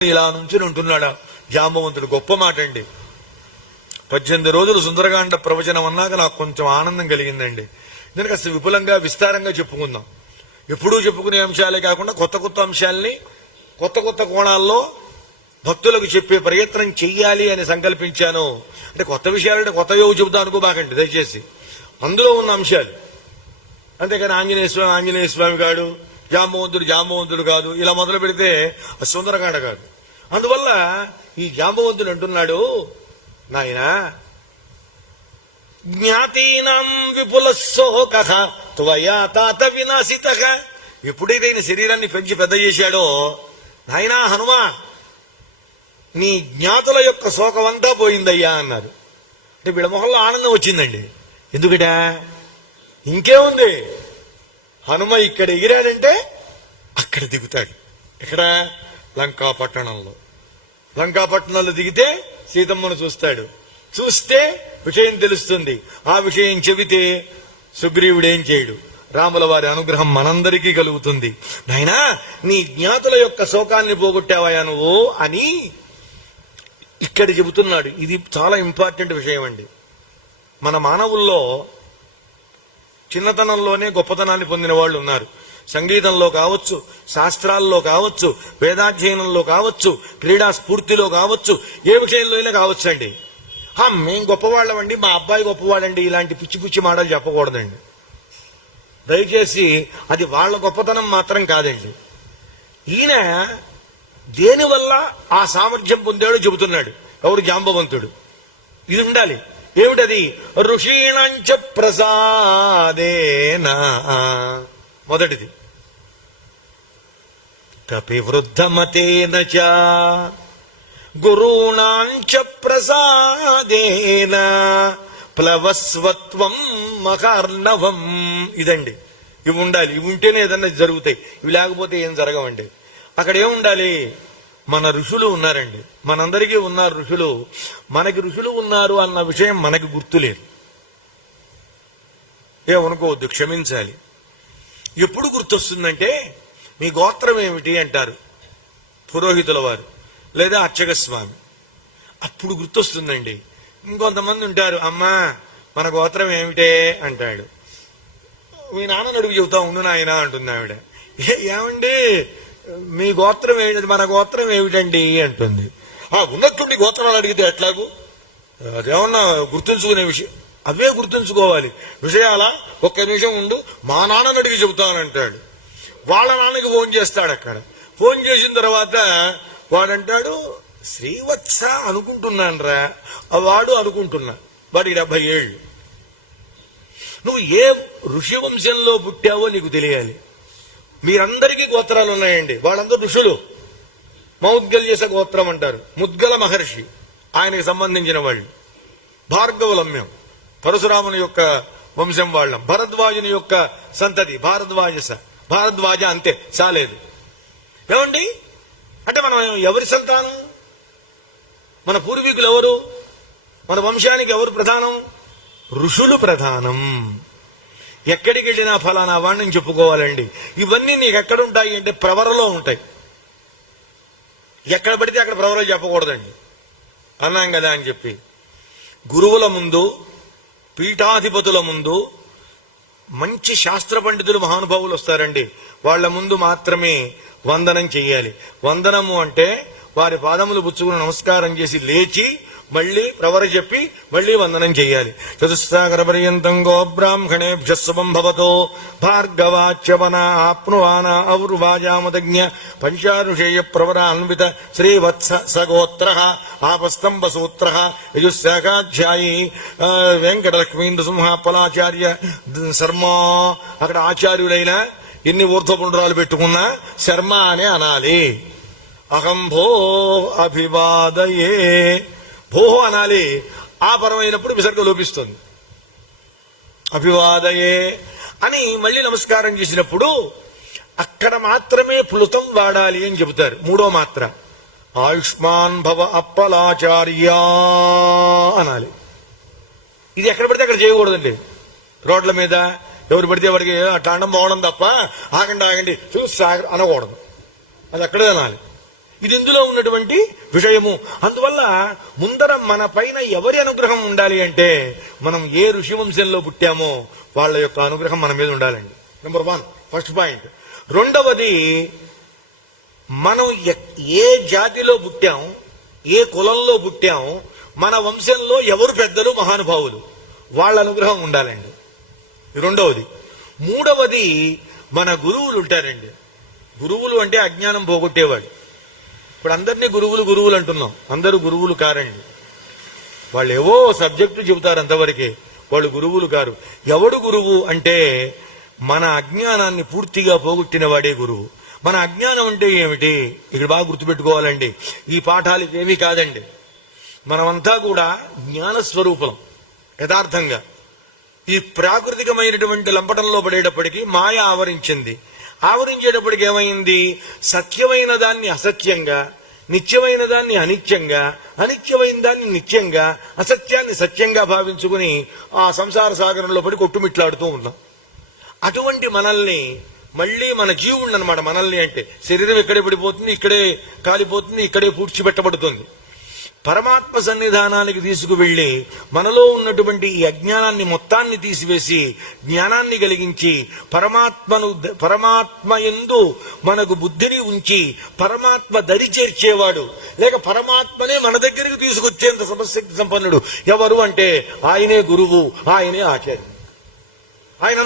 ఇలా నుంచి ఉంటున్నాడా జాంబవంతుడు. గొప్ప మాట అండి. 18 రోజులు సుందరకాండ ప్రవచనం అన్నాక నాకు కొంచెం ఆనందం కలిగిందండి. నేను అసలు విపులంగా విస్తారంగా చెప్పుకుందాం. ఎప్పుడూ చెప్పుకునే అంశాలే కాకుండా కొత్త కొత్త అంశాలని కొత్త కొత్త కోణాల్లో భక్తులకు చెప్పే ప్రయత్నం చెయ్యాలి అని సంకల్పించాను. అంటే కొత్త విషయాలంటే కొత్త యోగు చెబుతా అనుకోబాకండి దయచేసి. అందులో ఉన్న అంశాలు అంతేకాని ఆంజనేయ స్వామి కాడు, జాంబవంతుడు కాదు, ఇలా మొదలు పెడితే సుందరకాండ కాదు. అందువల్ల ఈ జాంబవంతుడు అంటున్నాడు, నాయనా జ్ఞాతీనాం విపుల శోక త్వయా తాత వినాశిత. ఎప్పుడైతే ఈయన శరీరాన్ని పెంచి పెద్ద చేశాడో, నాయనా హనుమా నీ జ్ఞాతుల యొక్క శోకమంతా పోయిందయ్యా అన్నారు. అంటే వీళ్ళ మొహంలో ఆనందం వచ్చిందండి. ఎందుకట ఇంకేముంది, హనుమ ఇక్కడ ఎగిరాడంటే అక్కడ దిగుతాడు. ఇక్కడ లంకాపట్టణంలో దిగితే సీతమ్మను చూస్తాడు. చూస్తే విషయం తెలుస్తుంది. ఆ విషయం చెబితే సుగ్రీవుడేం చేయడు. రాముల వారి అనుగ్రహం మనందరికీ కలుగుతుంది. నాయనా నీ జ్ఞాతుల యొక్క శోకాన్ని పోగొట్టావయా నువ్వు అని ఇక్కడ చెబుతున్నాడు. ఇది చాలా ఇంపార్టెంట్ విషయం అండి. మన మానవుల్లో చిన్నతనంలోనే గొప్పతనాన్ని పొందిన వాళ్ళు ఉన్నారు. సంగీతంలో కావచ్చు, శాస్త్రాల్లో కావచ్చు, వేదాధ్యయనంలో కావచ్చు, క్రీడా స్ఫూర్తిలో కావచ్చు, ఏ విషయంలో అయినా కావచ్చు అండి. మేం గొప్పవాళ్ళమండి, మా అబ్బాయి గొప్పవాడండి, ఇలాంటి పిచ్చి పిచ్చి మాటలు చెప్పకూడదండి దయచేసి. అది వాళ్ళ గొప్పతనం మాత్రం కాదండి. ఈయన దేనివల్ల ఆ సామర్థ్యం పొందాడో చెబుతున్నాడు. ఎవరు? జాంబవంతుడు. ఇది ఉండాలి. ఏమిటది? ఋషీణంచ ప్రసాదేనా. మొదటిది కపివృద్ధమతేన చ గురూణాంచ ప్రసాదేన ప్లవస్వత్వం మకార్ణవం. ఇదండి. ఇవి ఉండాలి. ఇవి ఉంటేనే ఏదన్నా జరుగుతాయి. ఇవి లేకపోతే ఏం జరగవండి. అక్కడ ఏముండాలి? మన ఋషులు ఉన్నారండి. మనందరికీ ఉన్నారు ఋషులు. మనకి ఋషులు ఉన్నారు అన్న విషయం మనకి గుర్తులేదు. ఏమనుకోవద్దు, క్షమించాలి. ఎప్పుడు గుర్తొస్తుందంటే, మీ గోత్రం ఏమిటి అంటారు పురోహితుల వారు లేదా అర్చక స్వామి. అప్పుడు గుర్తొస్తుందండి. ఇంకొంతమంది ఉంటారు, అమ్మా మన గోత్రం ఏమిటే అంటాడు. మీ నాన్న అడుగు చెబుతా ఉండు నాయన అంటుంది ఆవిడ. ఏమండి మీ గోత్రం ఏమిటి? మన గోత్రం ఏమిటండి అంటుంది. ఉన్నట్టుండి గోత్రాలు అడిగితే ఎట్లాగూ? అదేమన్నా గుర్తుంచుకునే విషయం? అవే గుర్తుంచుకోవాలి విషయాల. ఒక్క నిమిషం ఉండు, మా నాన్నని అడిగి చెబుతానంటాడు. వాళ్ళ నాన్నకి ఫోన్ చేస్తాడు. అక్కడ ఫోన్ చేసిన తర్వాత వాడంటాడు, శ్రీవత్స అనుకుంటున్నాను రా. వాడు అనుకుంటున్నా, వాడికి 70 ఏళ్ళు. నువ్వు ఏ ఋషి వంశంలో పుట్టావో నీకు తెలియాలి. మీరందరికీ గోత్రాలు ఉన్నాయండి. వాళ్ళందరూ ఋషులు. మౌద్గల్యస గోత్రం అంటారు. ముద్గల మహర్షి ఆయనకి సంబంధించిన వాళ్ళు. భార్గవులమ్యం పరశురాముని యొక్క వంశం వాళ్ళం. భరద్వాజుని యొక్క సంతతి భారద్వాజ. అంతే, చాలేదు. ఏమండి అంటే మనం ఎవరి సంతానం? మన పూర్వీకులు ఎవరు? మన వంశానికి ఎవరు ప్రధానం? ఋషులు ప్రధానం. ఎక్కడికి వెళ్ళినా ఫలానా వాడిని చెప్పుకోవాలండి. ఇవన్నీ నీకు ఎక్కడుంటాయి అంటే ప్రవరలో ఉంటాయి. ఎక్కడ పడితే అక్కడ ప్రవరలు చెప్పకూడదండి అన్నాం కదా అని చెప్పి. గురువుల ముందు, పీఠాధిపతుల ముందు, మంచి శాస్త్ర పండితులు మహానుభావులు వస్తారండి. వాళ్ల ముందు మాత్రమే వందనం చెయ్యాలి. వందనము అంటే వారి పాదములు పుచ్చుకుని నమస్కారం చేసి లేచి మళ్లీ ప్రవర చెప్పి మళ్లీ వందనం చెయ్యాలి. చతుస్సాగర పర్యంతం గోబ్రాహ్మణేభ్యః శుభం భవతో భార్గవాచ్యవన ఆప్నువాన ఔర్వాజామదజ్ఞ పంచారుషేయ ప్రవరాన్విత శ్రీవత్స సగోత్రః ఆపస్తంభ సూత్రః యజుశాఖాధ్యాయీ వెంకటలక్ష్మీంద్ర సింహాపలాచార్య శర్మ. అక్కడ ఆచార్యులైన ఎన్ని ఊర్ధ్వపుండ్రాలు పెట్టుకున్నా శర్మ అనే అనాలి. అహంభో అభివాదయే, భో అనాలి. ఆ పరమైనప్పుడు విసర్గ లోపిస్తుంది. అభివాదయే అని మళ్ళీ నమస్కారం చేసినప్పుడు అక్కడ మాత్రమే ప్లుతం వాడాలి అని చెబుతారు. 3వ మాత్ర ఆయుష్మాన్ భవ అప్పలాచార్య అనాలి. ఇది ఎక్కడ పడితే అక్కడ చేయకూడదండి. రోడ్ల మీద ఎవరు పడితే వాడికి అట్లా అండం పోవడం తప్ప ఆగండి చూసి అనకూడదు. అది అక్కడే అనాలి. ఇది ఇందులో ఉన్నటువంటి విషయము. అందువల్ల ముందర మన పైన ఎవరి అనుగ్రహం ఉండాలి అంటే మనం ఏ ఋషి వంశంలో పుట్టామో వాళ్ళ యొక్క అనుగ్రహం మన మీద ఉండాలండి. Number 1 first point. రెండవది, మనం ఏ జాతిలో పుట్టాం, ఏ కులంలో పుట్టాం, మన వంశంలో ఎవరు పెద్దలు మహానుభావులు, వాళ్ళ అనుగ్రహం ఉండాలండి. రెండవది. మూడవది, మన గురువులు ఉంటారండి. గురువులు అంటే అజ్ఞానం పోగొట్టేవాడు. ఇప్పుడు అందరినీ గురువులు అంటున్నాం, అందరూ గురువులు కారండి. వాళ్ళు ఏవో సబ్జెక్టు చెబుతారు అంతవరకే, వాళ్ళు గురువులు కారు. ఎవడు గురువు అంటే మన అజ్ఞానాన్ని పూర్తిగా పోగొట్టిన వాడే గురువు. మన అజ్ఞానం అంటే ఏమిటి ఇక్కడ బాగా గుర్తుపెట్టుకోవాలండి. ఈ పాఠాలు ఏమీ కాదండి. మనమంతా కూడా జ్ఞానస్వరూపం. యథార్థంగా ఈ ప్రాకృతికమైనటువంటి లంపటంలో పడేటప్పటికీ మాయ ఆవరించింది. ఆవరించేటప్పటికి ఏమైంది? సత్యమైన దాన్ని అసత్యంగా, నిత్యమైన దాన్ని అనిత్యంగా, అనిత్యమైన దాన్ని నిత్యంగా, అసత్యాన్ని సత్యంగా భావించుకుని ఆ సంసార సాగరంలో పడి కొట్టుమిట్లాడుతూ ఉన్నాం. అటువంటి మనల్ని మళ్ళీ మన జీవుడు అనమాట. మనల్ని అంటే శరీరం ఇక్కడే పడిపోతుంది, ఇక్కడే కాలిపోతుంది, ఇక్కడే పూడ్చిపెట్టబడుతుంది. పరమాత్మ సన్నిధానానికి తీసుకువెళ్లి మనలో ఉన్నటువంటి ఈ అజ్ఞానాన్ని మొత్తాన్ని తీసివేసి జ్ఞానాన్ని కలిగించి పరమాత్మ యందు మనకు బుద్ధిని ఉంచి పరమాత్మ దరి చేర్చేవాడు, లేక పరమాత్మనే మన దగ్గరికి తీసుకొచ్చేంత సమశక్తి సంపన్నుడు ఎవరు అంటే ఆయనే గురువు, ఆయనే ఆచార్యుడు. ఆయన